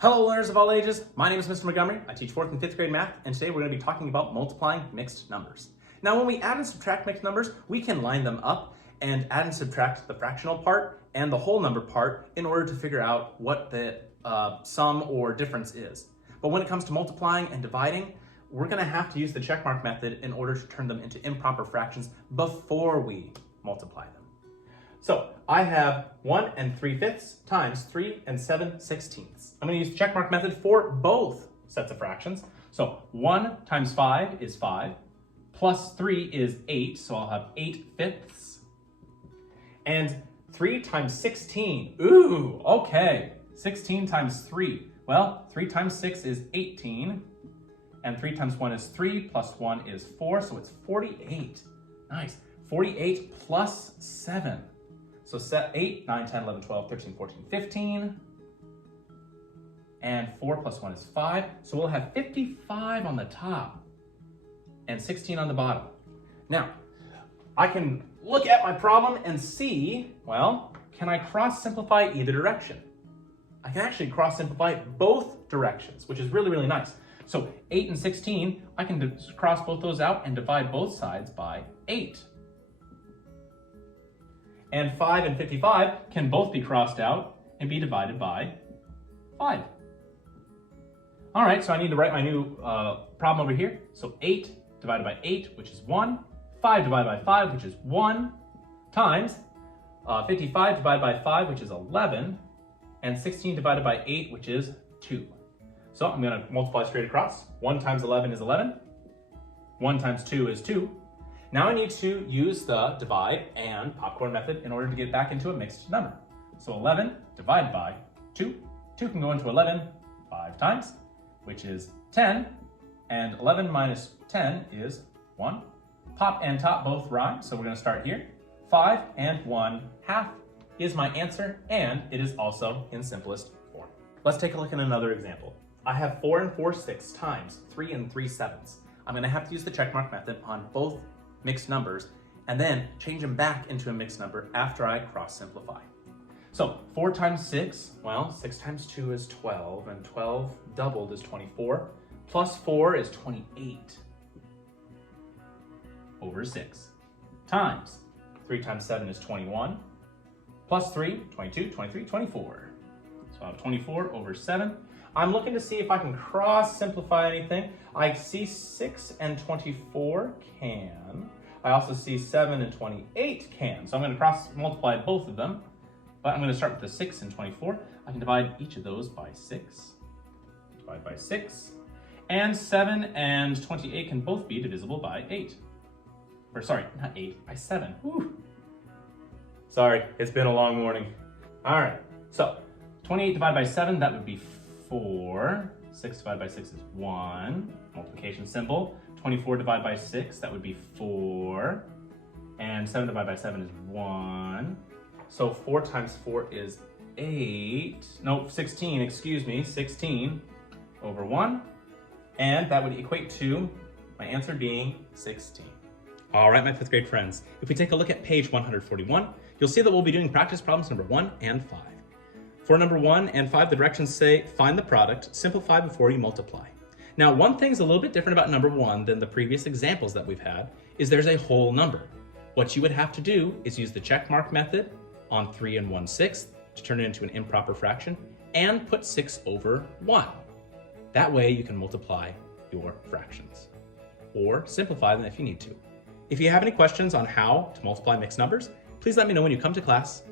Hello learners of all ages, my name is Mr. Montgomery. I teach 4th and 5th grade math, and today we're going to be talking about multiplying mixed numbers. Now when we add and subtract mixed numbers, we can line them up and add and subtract the fractional part and the whole number part in order to figure out what the sum or difference is. But when it comes to multiplying and dividing, we're going to have to use the checkmark method in order to turn them into improper fractions before we multiply them. So I have 1 3/5 times 3 7/16. I'm going to use the checkmark method for both sets of fractions. So 1 times 5 is 5, plus 3 is 8, so I'll have 8/5. And 3 times 16, ooh, okay, 16 times 3. Well, 3 times 6 is 18, and 3 times 1 is 3, plus 1 is 4, so it's 48. Nice, 48 plus 7. So set 8, 9, 10, 11, 12, 13, 14, 15. And 4 plus 1 is 5. So we'll have 55 on the top and 16 on the bottom. Now, I can look at my problem and see, well, can I cross simplify either direction? I can actually cross simplify both directions, which is really, really nice. So 8 and 16, I can cross both those out and divide both sides by 8. And 5 and 55 can both be crossed out and be divided by 5. All right, so I need to write my new problem over here. So 8 divided by 8, which is 1. 5 divided by 5, which is 1, times 55 divided by 5, which is 11, and 16 divided by 8, which is 2. So I'm going to multiply straight across. 1 times 11 is 11. 1 times 2 is 2. Now I need to use the divide and popcorn method in order to get back into a mixed number. So 11 divided by 2. 2 can go into 11 5 times, which is 10. And 11 minus 10 is 1. Pop and top both rhyme, so we're going to start here. 5 and 1/2 is my answer, and it is also in simplest form. Let's take a look at another example. I have 4 and 4/6 times 3 and 3/7. I'm going to have to use the checkmark method on both mixed numbers and then change them back into a mixed number after I cross simplify. So 4 times 6, well, 6 times 2 is 12, and 12 doubled is 24, plus 4 is 28 over 6, times 3 times 7 is 21, plus 3, 22, 23, 24. So I have 24 over 7. I'm looking to see if I can cross simplify anything. I see 6 and 24 can. I also see 7 and 28 can. So I'm going to cross multiply both of them. But I'm going to start with the 6 and 24. I can divide each of those by 6. Divide by 6. And 7 and 28 can both be divisible by 8. Or sorry, not 8, by 7. Whew. Sorry, it's been a long morning. All right, so 28 divided by 7, that would be 4. 6 divided by 6 is 1. Multiplication symbol. 24 divided by 6, that would be 4. And 7 divided by 7 is 1. So 4 times 4 is 8. No, 16, excuse me. 16 over 1. And that would equate to my answer being 16. All right, my 5th grade friends. If we take a look at page 141, you'll see that we'll be doing practice problems number 1 and 5. For number 1 and 5, the directions say, find the product, simplify before you multiply. Now, one thing's a little bit different about number 1 than the previous examples that we've had, is there's a whole number. What you would have to do is use the checkmark method on 3 and 1/6 to turn it into an improper fraction, and put 6 over 1. That way you can multiply your fractions, or simplify them if you need to. If you have any questions on how to multiply mixed numbers, please let me know when you come to class,